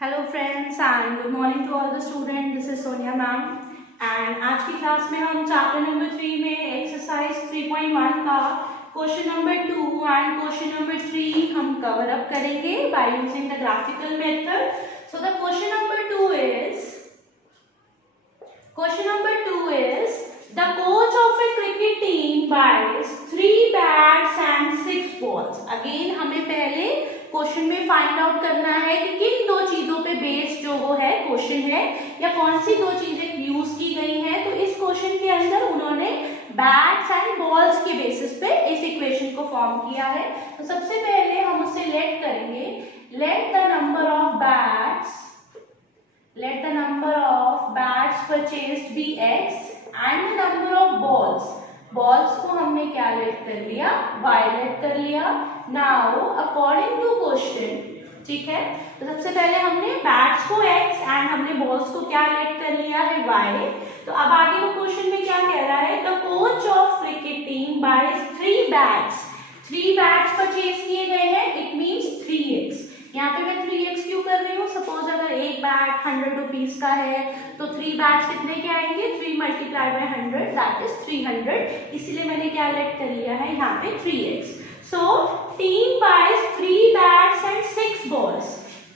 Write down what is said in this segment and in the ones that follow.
Hello friends and good morning to all the student. This is Sonia ma'am and आज की class में हम chapter number 3 में exercise 3.1 का question number 2 and question number 3 हम cover up करेंगे by using the graphical method. So the question number 2 is the coach of a cricket team buys 3 bats and 6 balls। Again हमें पहले question में find out करना है कि किन दो चीजों पे बेस्ड जो वो है क्वेश्चन है या कौन सी दो चीजें यूज की गई हैं। तो इस क्वेश्चन के अंदर उन्होंने बैट्स एंड बॉल्स के बेसिस पे इस इक्वेशन को फॉर्म किया है। तो सबसे पहले हम उससे लेट करेंगे, let the number of bats purchased be X and the number of balls को हमने क्या लेट कर लिया, y लेट कर लिया। नाउ अकॉर्डिंग टू क्वेश्चन, ठीक है, तो सबसे पहले हमने बैट्स को x एंड हमने बॉल्स को क्या लेट कर लिया है, y। तो अब आगे वो क्वेश्चन में क्या कह रहा है, the coach of cricket team buys 3 bats purchase किए गए हैं, इट मींस 3x। यहाँ पे मैं 3x क्यों कर रही हूँ, सपोज अगर एक बैट 100 रुपीज का है तो 3 बैट्स कितने के आएंगे, 3 मल्टीप्लाइड बाय 100 दैट इज 300, इसलिए मैंने क्या लेट कर लिया है यहाँ पे 3x। So team buys 3 bats and 6 balls,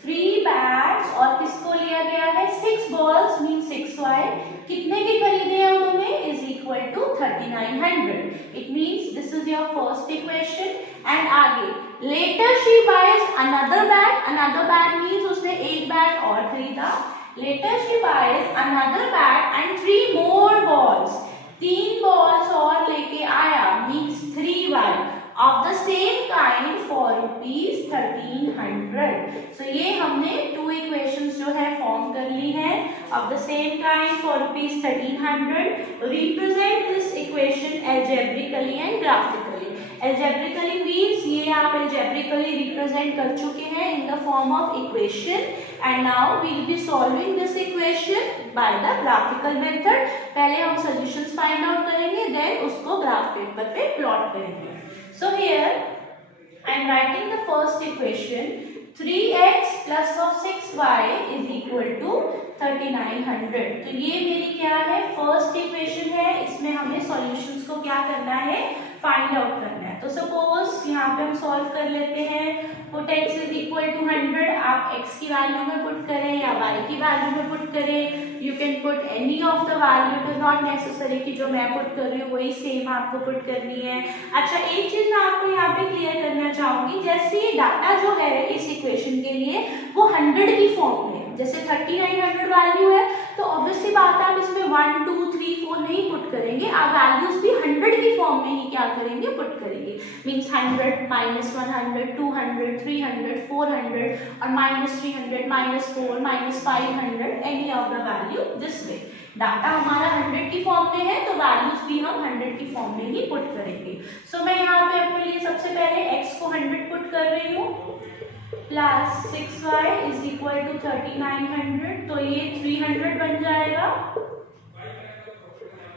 3 bats और किसको लिया गया है, 6 बॉल्स मीन 6y। कितने के खरीदे हैं उन्होंने, is equal to 3900। It means this is your first equation. And आगे later she buys another bat means उसने एक बैट और खरीदा। Later she buys another bat and 3 more balls, 3 balls और लेके आया means 3y of the same kind for rupees 1300। So ये हमने 2 इक्वेशंस जो है फॉर्म कर ली है of the same kind for rupees 1300। represent this equation algebraically and graphically। algebraically means ये आप algebraically represent कर चुके हैं in the form of equation and now we will be solving this equation by the graphical method। पहले हम solutions find out करेंगे then उसको graph paper पे प्लॉट करेंगे। So here I am writing the first equation, 3x plus of 6y is equal to 3900। तो ये मेरी क्या है, फर्स्ट इक्वेशन है, इसमें हमें सॉल्यूशंस को क्या करना है, फाइंड आउट करना है। तो सपोज यहाँ पे हम सॉल्व कर लेते हैं, put x is equal to 100, आप x की वैल्यू में पुट करें या y की वैल्यू में पुट करें, you can put any of the value, it is not necessary कि जो मैं पुट कर रही हूँ वही सेम आपको पुट करनी है। अच्छा, एक चीज मैं आपको यहाँ पे क्लियर करना चाहूंगी, जैसे ये डाटा जो है इस इक्वेशन के लिए वो 100 की फॉर्म में, जैसे 3900 वैल्यू है तो ऑब्वियसली बात है आप इसमें 1 2 3 4 नहीं पुट करेंगे, आप वैल्यूज भी 100 की फॉर्म में ही क्या करेंगे, पुट करेंगे। मींस 100 माइनस 100 200 300 400 और minus 300 minus 4 minus 500 any of the value this way. Data हमारा 100 की फॉर्म में है तो वैल्यूज भी हम 100 की फॉर्म में ही पुट करेंगे। सो मैं यहाँ पे अपने लिए सबसे पहले x को 100 पुट कर रही हूँ plus 6y is equal to 3900, तो ये 300 बन जाएगा,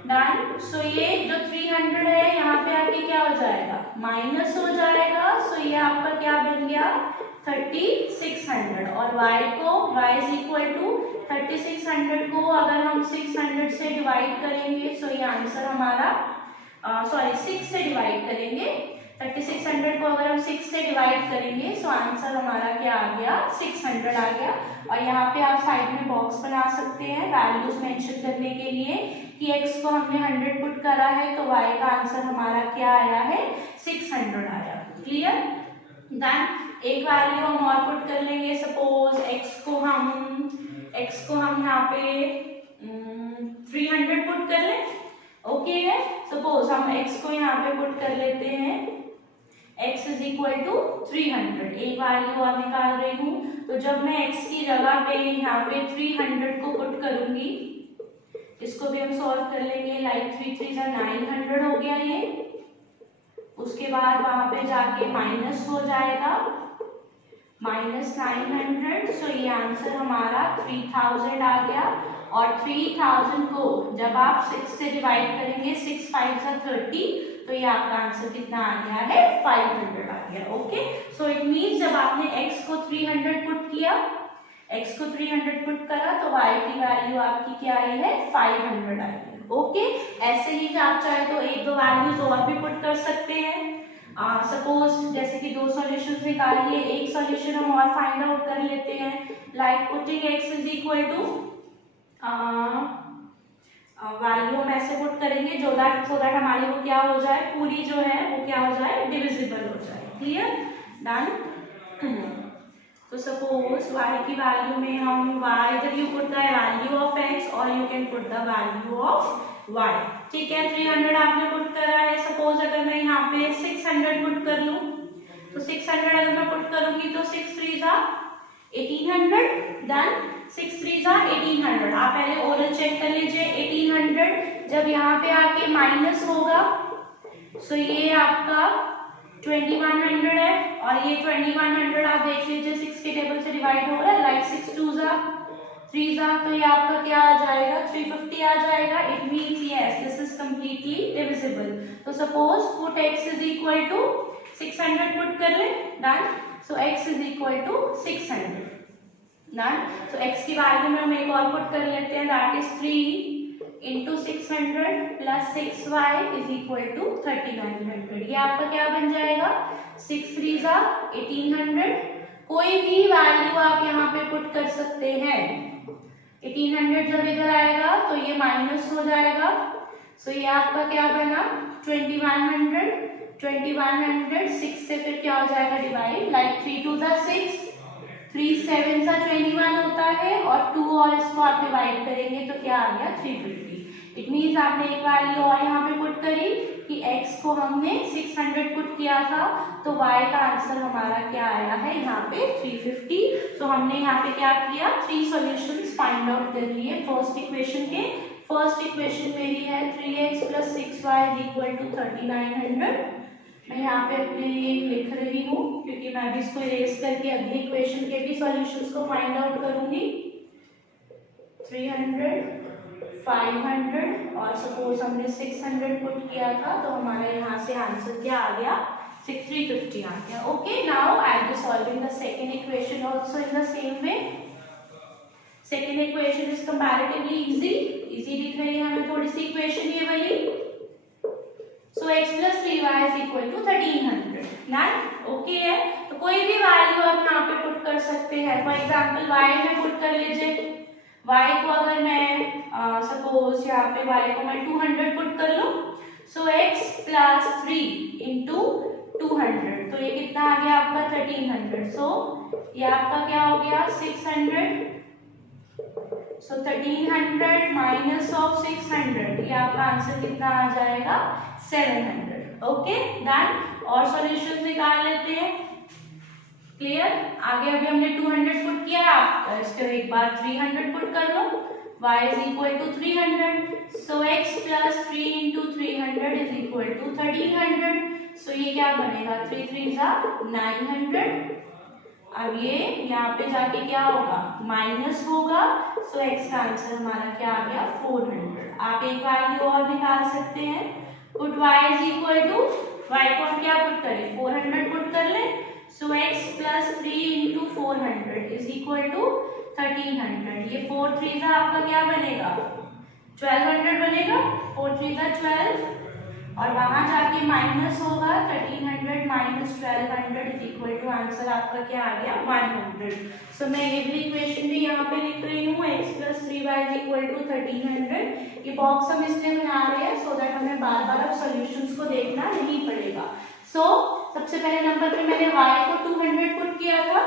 डन। सो ये जो 300 है यहाँ पे आके क्या हो जाएगा, माइनस हो जाएगा। सो ये आपका क्या बन गया, 3600 और y इज इक्वल टू 3600 को अगर हम 600 से डिवाइड करेंगे सो ये आंसर हमारा 6 से डिवाइड करेंगे, 3600 को अगर हम 6 से डिवाइड करेंगे सो आंसर हमारा क्या आ गया, 600 आ गया। और यहाँ पे आप साइड में बॉक्स बना सकते हैं वैल्यूज मेंशन करने के लिए कि x को हमने 100 पुट करा है तो y का आंसर हमारा क्या आया है, 600 आया। क्लियर? देन एक वैल्यू हम और पुट कर लेंगे, सपोज x को हम यहाँ पे 300 पुट कर लें, ओके है। सपोज हम x को यहाँ पे पुट कर लेते हैं, x इज इक्वल टू 300, एक वैल्यू और निकाल रही हूँ, तो जब मैं x की जगह पे यहाँ पे 300 को पुट करूंगी, इसको भी हम सॉल्व कर लेंगे, लाइक 3 3 900 हो गया ये, उसके बाद वहां पे जाके माइनस हो जाएगा माइनस 900, सो ये आंसर हमारा 3000 आ गया। और 3000 को जब आप 6 से डिवाइड करेंगे, 6 5 30, तो ये आपका आंसर कितना आ गया है, 500 आ गया। ओके, सो इट मींस जब आपने x को 300 पुट किया x को 300 पुट करा तो y की वैल्यू आपकी क्या आई है 500 आई है। ओके, ऐसे ही आप चाहे तो एक दो वैल्यूज और भी पुट कर सकते हैं। सपोज जैसे कि दो सॉल्यूशंस निकालिए, एक सॉल्यूशन हम और फाइंड आउट कर लेते हैं, like putting x is equal to value हम ऐसे पुट करेंगे सो दैट हमारी वो क्या हो जाए, पूरी जो है वो क्या हो जाए, डिविजिबल हो जाए। Clear, done. तो सपोज y की वैल्यू में हम y, इधर you put the value of x और you can put the value of y। ठीक है, 300 आपने पुट करा है। सपोज अगर मैं यहाँ पे 600 पुट कर लूं, तो 600 अगर मैं पुट करूंगी तो 6 3 जा 1800, देन 6 3 जा 1800। आप पहले ओरल चेक कर लीजिए, 1800 जब यहाँ पे आके माइनस होगा सो ये आपका 2100 है, और ये 2100 आप देख लीजिए 6 के टेबल से डिवाइड हो रहा है, लाइक 6 2 जा 3 जा, तो ये आपका क्या आ जाएगा 350 आ जाएगा। It means yes this is completely divisible. तो suppose put x is equal to 600 put कर ले, done. So x is equal to 600, done. So x की वैल्यू में हम एक और पुट कर लेते हैं, that is 3 into 600 plus 6y is equal to 3900। ये आपका क्या बन जाएगा 6 3 जा 1800। कोई भी वैल्यू आप यहाँ पे पुट कर सकते हैं। 1800 जब इधर आएगा तो ये माइनस हो जाएगा, सो ये आपका क्या बना 2100। 2100 6 से फिर क्या हो जाएगा डिवाइड, लाइक 3 2 जा 6, 3 7 सा 21 होता है, और 2 और इसको आप डिवाइड करेंगे तो क्या आ गया 350। इट मीन्स आपने एक वैल्यू और यहाँ पे पुट करी कि x को हमने 600 पुट किया था, तो y का आंसर हमारा क्या आया है यहाँ पे 350। सो हमने यहाँ पे क्या किया, 3 सॉल्यूशंस फाइंड आउट कर लिए फर्स्ट इक्वेशन के। फर्स्ट इक्वेशन मेरी है 3x plus 6y is equal to 3900। मैं यहाँ पे अपने लिए लिख रही हूँ क्योंकि मैं भी इसको इरेज करके अगली इक्वेशन के भी सॉल्यूशंस को फाइंड आउट करूंगी। 300 500 और सपोज हमने 600 पुट किया था, तो हमारा यहाँ से आंसर क्या आ गया 350 आ गया। Okay, now I will be solving the second equation also in the same way. Second equation is comparatively easy दिख रही है हमें थोड़ी सी इक्वेशन ये वाली। सो x plus 3y is equal to 1300। ना ओके है, तो कोई भी वैल्यू आप यहाँ पे पुट कर सकते हैं। फॉर एग्जांपल y में पुट कर लीजिए, y को अगर मैं सपोज यहाँ पे y को मैं 200 पुट कर लूं, सो x plus 3 into 200, तो ये कितना आ गया आपका 1300। सो ये आपका क्या हो गया 600। सो 1300 माइनस ऑफ 600, ये आपका आंसर कितना आ जाएगा 700। Okay, done. और सॉल्यूशन निकाल लेते हैं। क्लियर, आगे अभी हमने 200 पुट किया, आप इसके एक बार 300 पुट कर लो। y is equal to 300, so x plus 3 into 300 is equal to 1300। so ये क्या बनेगा 3 3 जा 900। अब ये यहाँ पे जाके क्या होगा माइनस होगा, सो x का आंसर हमारा क्या आ गया 400। आप एक वैल्यू और निकाल सकते हैं, put y is equal to, y को हम क्या पुट करें 400 पुट कर ले, सो x plus 3 into 400 is equal to 1300। ये 4 3 का आपका क्या बनेगा 1200 बनेगा, 4 3 का 12, और वहां जाके माइनस होगा 1300 minus 1200 is equal to answer आपका क्या आ गया 100। सो मैं ये भी इक्वेशन भी यहाँ पे लिख रही हूँ, x plus 3y is equal to 1300। ये बॉक्स हम इसलिए बना रहे हैं सो दैट हमें बार बार अब सॉल्यूशंस को देखना नहीं पड़ेगा। सो सबसे पहले नंबर पे मैंने y को 200 पुट किया था,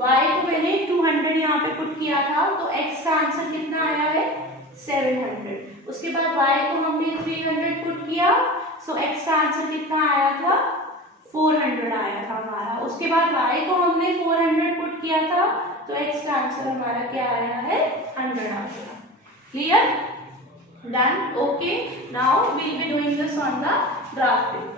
y को मैंने 200 यहाँ पे पुट किया था, तो x का आंसर कितना आया है 700। उसके बाद y को हमने 300 पुट किया, सो x का आंसर कितना आया था 400 आया था हमारा। उसके बाद y को हमने 400 पुट किया था, तो x का आंसर हमारा क्या आया है 100 आ गया। Clear, done. Okay, now we will be doing this on the graph paper.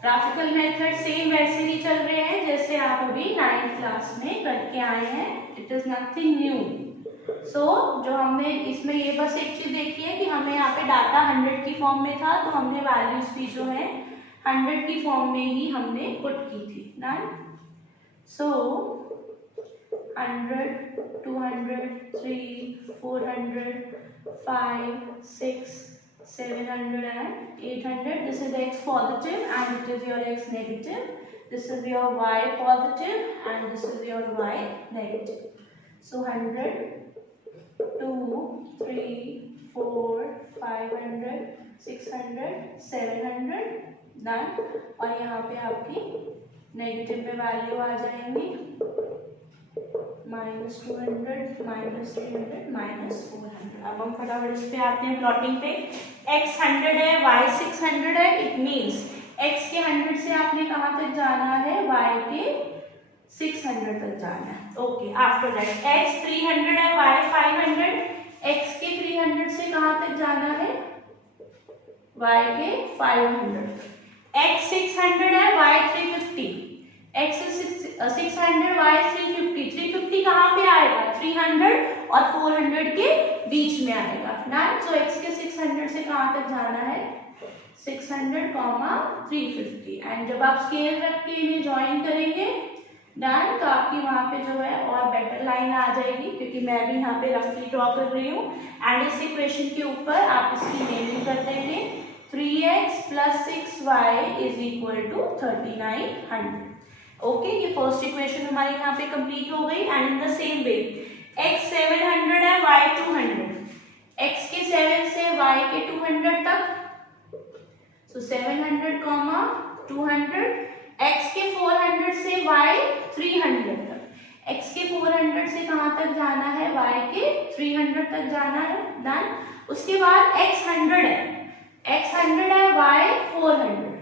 Graphical method same वैसे ही चल रहे हैं जैसे आप अभी 9th क्लास में करके आए हैं, इट इज नथिंग न्यू। सो जो हमने इसमें ये बस एक चीज देखी है कि हमें यहाँ पे डाटा 100 की फॉर्म में था, तो हमने वैल्यूज भी जो है 100 की फॉर्म में ही हमने पुट की थी ना। सो 100, 200, 3, 400, 5, 6, 700 and 800. This is x positive and it is your x negative. This is your y positive and this is your y negative. So 100, 2, 3, 4, 500, 600, 700 done. और यहाँ पे आपकी नेगेटिव में वैल्यू आ जाएंगी -200, -300, -400. अब हम फटाफट इस पे आते हैं प्लॉटिंग पे. x 100 है, y 600 है. इट मीन्स x के 100 से आपने कहाँ तक जाना है, y के 600 तक जाना है. ओके. आफ्टर दैट x 300 है, y 500. x के 300 से कहाँ तक जाना है, y के 500. x 600 है, y 350. x 600, y 350. 350 कहाँ पे आएगा, 300 और 400 के बीच में आएगा ना. तो x के 600 से कहाँ तक जाना है, 600, 350. एंड जब आप स्केल रख के इन्हें ज्वाइन करेंगे डन, तो आपकी वहां पे जो है और बेटर लाइन आ जाएगी, क्योंकि मैं भी यहाँ पे रफली ड्रॉ कर रही हूँ. एंड इस इक्वेशन के ऊपर आप इसकी नेमिंग कर देंगे. 3x + 6y = 3900. ओके. ये फर्स्ट इक्वेशन हमारी यहाँ पे कंप्लीट हो गई. And in the same way x 700 है, y 200. x के 7 से y के 200 तक. सो 700, 200. x के 400 से y 300 तक. x के 400 से कहाँ तक जाना है, y के 300 तक जाना है. डन. उसके बाद x 100 है, x 100 है, y 400.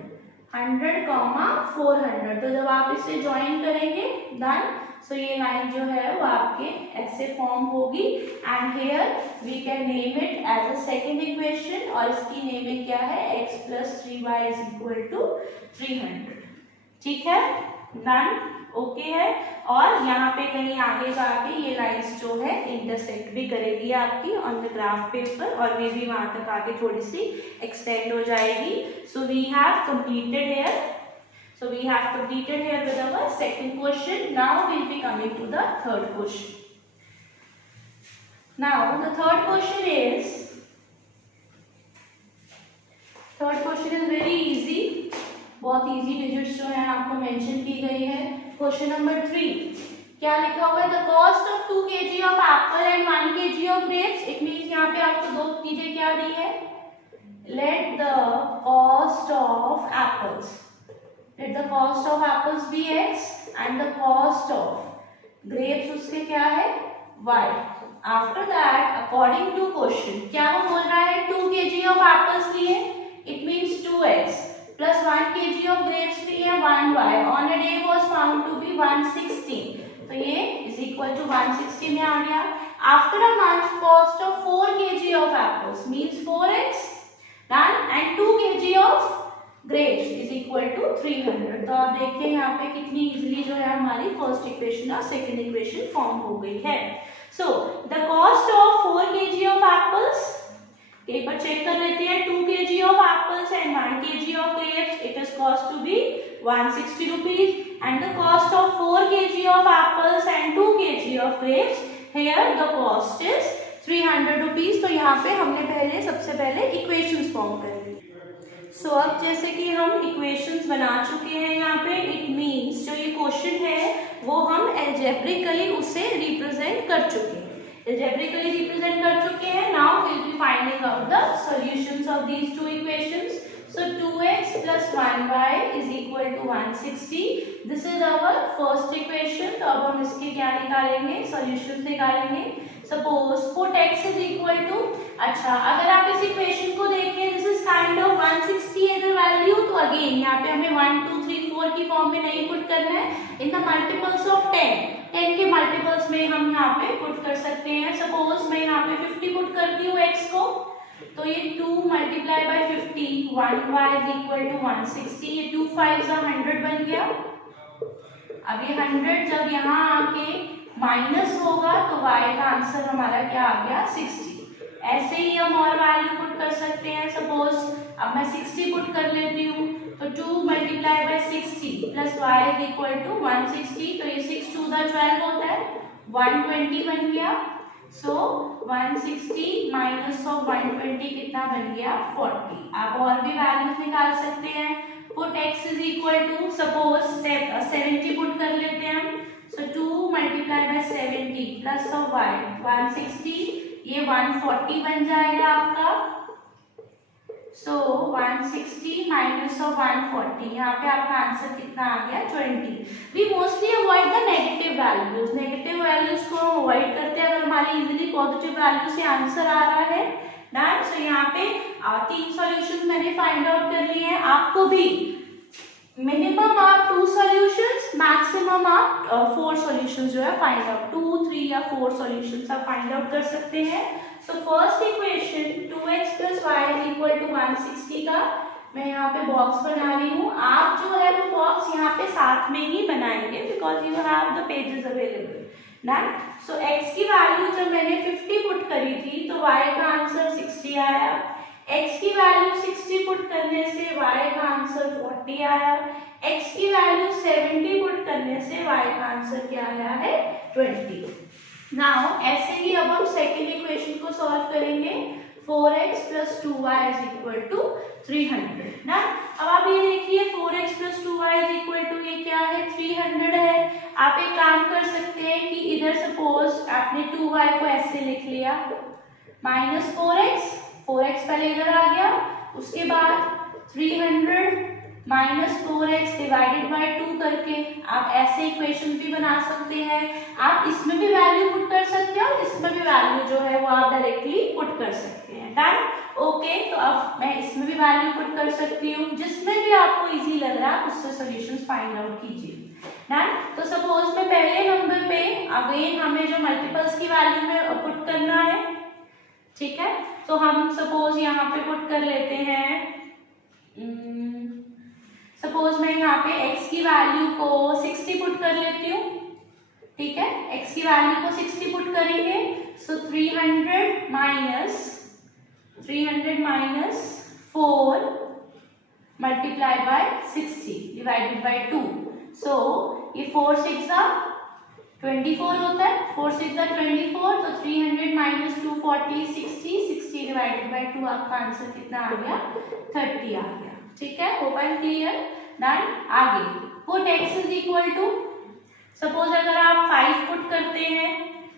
100, 400. तो जब आप इसे ज्वाइन करेंगे डन, सो ये लाइन जो है वो आपके ऐसे फॉर्म होगी. And here we can name it as a second equation. और इसकी नेमिंग क्या है, x + 3y = 300. ठीक है. डन. ओके है. और यहाँ पे कहीं आगे जाके ये लाइंस जो है इंटरसेक्ट भी करेगी आपकी ऑन द ग्राफ पेपर, और मे भी वहां तक आगे थोड़ी सी एक्सटेंड हो जाएगी. So we have completed here with our second question. Now we will be coming to the third question. Now the third question is very easy. बहुत इजी डिजिट्स जो है आपको मेंशन की गई है. क्वेश्चन नंबर 3 क्या लिखा हुआ है, the cost of 2 kg of apple and 1 kg of grapes. It means यहाँ पे आपको दो चीजें क्या दी है, let the cost of apples be x and the cost of grapes उसके क्या है, y. After that according to question क्या वो बोल रहा है, 2 kg ऑफ एप्पल्स लिए, it means 2x plus 1 kg of grapes लिए 1y on a day was found to be 160. तो ये is equal to 160 में आ गया. After a month cost of 4 kg of apples means 4x done and 2 kg of grapes is equal to 300. तो आप देखिए यहाँ पे कितनी इजीली जो है हमारी फर्स्ट इक्वेशन और सेकंड इक्वेशन फॉर्म हो गई है. So the cost of 4 kg of apples, एक बार चेक कर लेते हैं. 2 kg of apples and 1 kg of grapes, it is cost to be 160 rupees. And the cost of 4 kg of apples and 2 kg of grapes, here the cost is 300 rupees. तो यहाँ पे हमने सबसे पहले इक्वेशंस फॉर्म कर ली. सो अब जैसे कि हम इक्वेशंस बना चुके हैं यहाँ पे, इट मीन्स जो ये क्वेश्चन है वो हम एल्जेब्रिकली उसे रिप्रेजेंट कर चुके हैं. Now we will be finding out the solutions of these two equations. So 2x plus 1y is equal to 160. This is our first equation. तो अब हम इसके क्या निकालेंगे, solutions निकालेंगे. Suppose put x is equal to, अच्छा अगर आप इस इक्वेशन को देखें, this is kind of 160 as a value. तो अगेन यहाँ पे हमें 1 2 3 4 की फॉर्म में नहीं पुट करना है. इन द मल्टीपल्स ऑफ 10 के मल्टीपल्स में हम यहाँ पे पुट कर सकते हैं. सपोज मैं यहाँ पे 50 पुट करती हूँ x को, तो ये 2 multiply bye 50 1y is equal to 160. ये 2 5 100 बन गया. अब ये 100 जब यहाँ आके माइनस होगा तो y का आंसर हमारा क्या आ गया, 60. ऐसे ही हम और वैल्यू पुट कर सकते हैं. सपोज अब मैं 60 पुट कर लेती हूँ, तो 2 multiply by 60 plus y is equal to 160. तो ये 6 2 12 होता है, 120 बन गया। सो 160 माइनस ऑफ 120 कितना बन गया 40। आप और भी वैल्यूज निकाल सकते हैं। Put x is equal to suppose 70 put कर लेते हैं हम। So 2 multiply by 70 plus of y 160, ये 140 बन जाएगा आपका। सो 160 माइनस ऑफ 140, यहाँ पे आपका आंसर कितना आ गया 20। We mostly avoid the negative values. Negative values को अवॉइड करते हैं अगर हमारी इजीली पॉजिटिव वैल्यू से आंसर आ रहा है। डन। सो यहाँ पे 3 सॉल्यूशन मैंने फाइंड आउट कर लिए हैं। आपको भी मिनिमम आप 2 सॉल्यूशंस, मैक्सिमम आप 4 सॉल्यूशंस जो है फाइंड आउट, 2, 3 या 4 सॉल्यूशंस आप फाइंड आउट कर सकते हैं। So first equation 2x + y = 160 का मैं यहाँ पे बॉक्स बना रही हूँ। आप जो है वो बॉक्स यहाँ पे साथ में ही बनाएंगे because you have the pages available. Done. So x की वैल्यू जब मैंने 50 पुट करी थी तो y का आंसर 60 आया। x की वैल्यू 60 पुट करने से y का आंसर 40 आया। x की वैल्यू 70 पुट करने से y का आंसर क्या आया है 20। नाउ ऐसे ही अब हम सेकेंड इक्वेशन को सॉल्व करेंगे। 4x + 2y = 300। ना अब आप ये देखिए 4x + 2y = ये क्या है 300 है। आप एक काम कर सकते हैं कि इधर सपोज आपने 2y को ऐसे लिख लिया -4x, 4x पहले इधर आ गया, उसके बाद 300 -4x डिवाइडेड बाय 2 करके आप ऐसे इक्वेशन भी बना सकते हैं। आप इसमें भी वैल्यू पुट कर सकते हैं और इसमें भी वैल्यू जो है वो आप डायरेक्टली पुट कर सकते हैं। डन। ओके, तो अब मैं इसमें भी वैल्यू पुट कर सकती हूँ, जिसमें भी आपको इजी लग रहा है उससे सॉल्यूशंस फाइंड आउट कीजिए। डन। तो सपोज में पहले नंबर पे अगेन हमें जो मल्टीपल्स की वैल्यू में पुट करना है, ठीक है। तो हम सपोज यहाँ पे पुट कर लेते हैं, सपोज मैं यहाँ पे x की वैल्यू को 60 पुट कर लेती हूँ, ठीक है। x की वैल्यू को 60 पुट करेंगे। सो 300 minus 4 multiply by 60 divided by 2। सो ये 4 6 24 होता है, 4 6 24, तो 300 माइनस 240 60 डिवाइडेड बाय 2 आपका आंसर कितना आ गया 30 आ गया। ठीक है, ओपन क्लियर। डन। आगे put x is equal to, suppose अगर आप 5 पुट करते हैं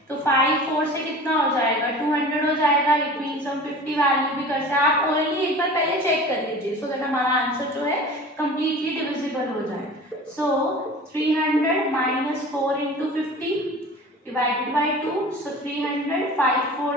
तो 5 4 से कितना हो जाएगा 200 हो जाएगा। इट मींस हम 50 वैल्यू भी कर सकते हैं। आप ओनली एक बार पहले चेक कर लीजिए सो दैट हमारा आंसर जो है कंप्लीटली डिविजिबल हो जाए। सो 300 minus 4 into 50 divided by 2। So 300 5 4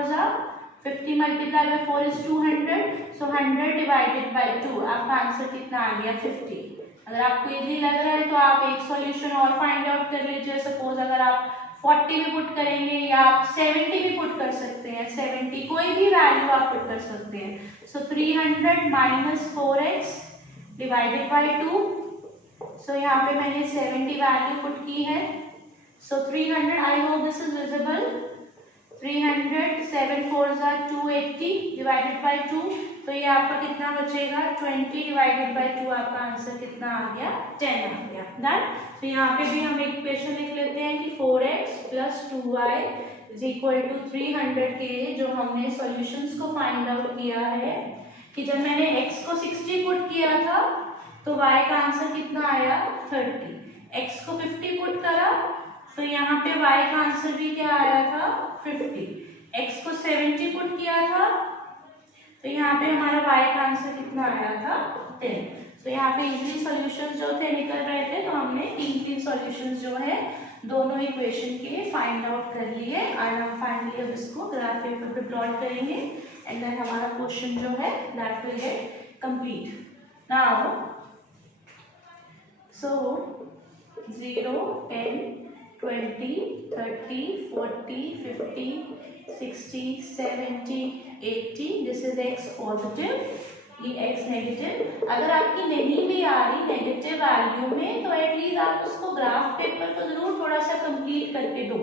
50 multiply by 4 is 200। So 100 divided by 2 आपका आंसर कितना आ गया 50। अगर आपको इजी लग रहा है तो आप एक सॉल्यूशन और फाइंड आउट कर लीजिए। सपोज अगर आप 40 भी पुट करेंगे या आप 70 भी पुट कर सकते हैं, 70 कोई भी वैल्यू आप पुट कर सकते हैं। सो 300 माइनस 4x डिवाइडेड बाई 2। सो यहाँ पे मैंने 70 वैल्यू पुट की है। सो 300, I hope this is visible. 300 7 4 280 divided by 2, तो ये आपका कितना बचेगा 20 डिवाइडेड बाई 2 आपका आंसर कितना आ गया 10 आ गया। डन। तो यहाँ पे भी हम एक इक्वेशन लिख लेते हैं कि 4x + 2y = 300 के जो हमने सॉल्यूशंस को फाइंड आउट किया है कि जब मैंने x को 60 पुट किया था तो y का आंसर कितना आया 30। x को 50 पुट करा तो यहाँ पे y का आंसर भी क्या आया था 50। x को 70 पुट किया था तो यहाँ पे हमारा y का आंसर कितना आया था 10। तो यहाँ पे इजीली सॉल्यूशंस जो थे निकल रहे थे, तो हमने तीन सॉल्यूशंस जो है दोनों इक्वेशन के फाइंड आउट कर लिए। और हम फाइनली अब इसको ग्राफ पेपर पे प्लॉट करेंगे एंड देन हमारा क्वेश्चन जो है that will get complete. Now so 0 10 20 30 40 50 60 70 80, this is x positive, ये x नेगेटिव। अगर आपकी नहीं भी आ रही नेगेटिव वैल्यू में तो एटलीस्ट आप उसको ग्राफ पेपर को जरूर थोड़ा सा कंप्लीट करके दो।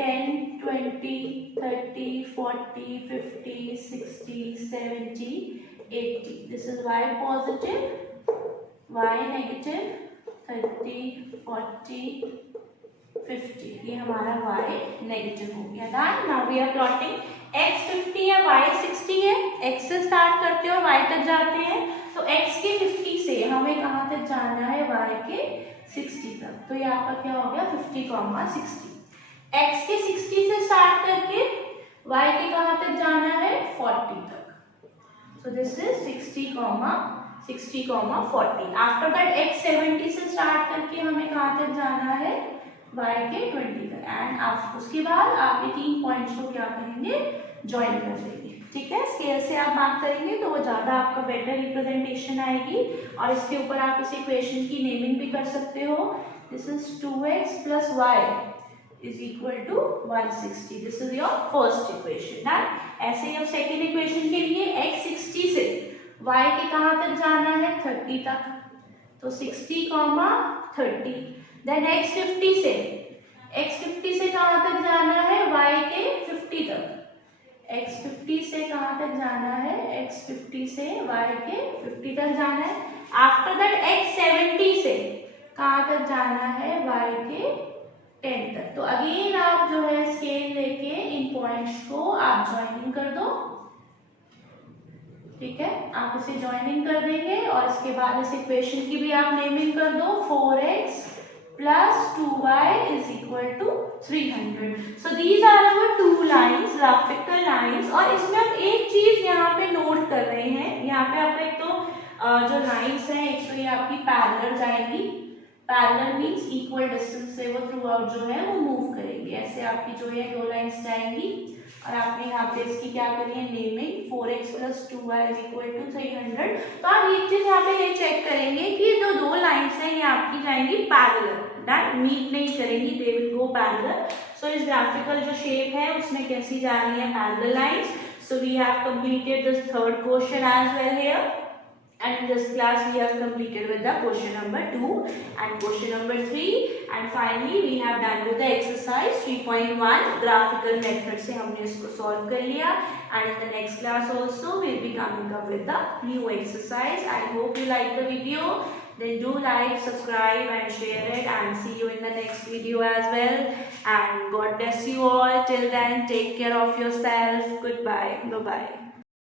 10 20 30 40 50 60 70 80, this is y positive, y negative, 30 40 50, ये हमारा y नेगेटिव हो गया। Done. Now we are plotting x 50 है, y 60 है। x से स्टार्ट करते हैं और y तक जाते हैं, तो x के 50 से हमें कहाँ तक जाना है, y के 60 तक। तो ये आपका क्या हो गया 50, 60। x के 60 से स्टार्ट करके y के कहाँ तक जाना है, 40 तक। So this is 60, 40। After that x 70 से स्टार्ट करके हमें कहाँ तक जाना है, y के 20 तक। एंड उसके बाद आप ये 3 पॉइंट्स को क्या करेंगे, ज्वाइन कर देंगे। ठीक है, स्केल से आप मार्क करेंगे तो वो ज्यादा आपका बेटर रिप्रेजेंटेशन आएगी। और इसके ऊपर आप इस इक्वेशन की नेमिंग भी कर सकते हो। This is 2x plus y is equal to 160. This is your first equation. ऐसे ही अब सेकेंड इक्वेशन के लिए x 60 से y के कहाँ तक जाना है, 30 तक। तो 60, 30। देन x 50 से कहाँ तक जाना है, y के 50 तक। x 50 से कहाँ तक जाना है, x 50 से y के 50 तक जाना है। आफ्टर दैट x 70 से कहाँ तक जाना है, y के 10 तक। तो अगेन आप जो है स्केल लेके इन पॉइंट्स को आप ज्वाइनिंग कर दो। ठीक है, आप इसे ज्वाइनिंग कर देंगे और इसके बाद इस इक्वेशन की भी आप नेमिंग कर दो। 4x plus 2y is equal to 300. So these are our two lines, graphical lines। और इसमें हम एक चीज यहाँ पे नोट कर रहे हैं। यहाँ पे आप एक तो जो लाइंस हैं, एक तो ये आपकी पैरेलल जाएगी। पैरेलल मींस इक्वल डिस्टेंस से वो थ्रू आउट जो है वो मूव करेंगे। ऐसे आपकी जो है 2 लाइंस जाएंगी और आपने यहाँ पे इसकी क्या करी है, naming 4x plus 2y is equal to 300। तो आप एक चीज यहाँ पे ये चेक करेंगे कि जो 2 लाइंस हैं ये आपकी जाएंगी पैरेलल, दैट मीट नहीं करेंगी, दे विल गो पैरेलल। सो इस ग्राफिकल जो शेप है उसमें कैसी जा रही है, parallel lines. So we have completed this third question as well here. And in this class we have completed with the question number 2 and question number 3, and finally we have done with the exercise 3.1 graphical method से हमने इसको solve कर लिया। And in the next class also we will be coming up with the new exercise. I hope you like the video. Then do like, subscribe and share it, and see you in the next video as well. And God bless you all. Till then, take care of yourself. Goodbye. Bye bye.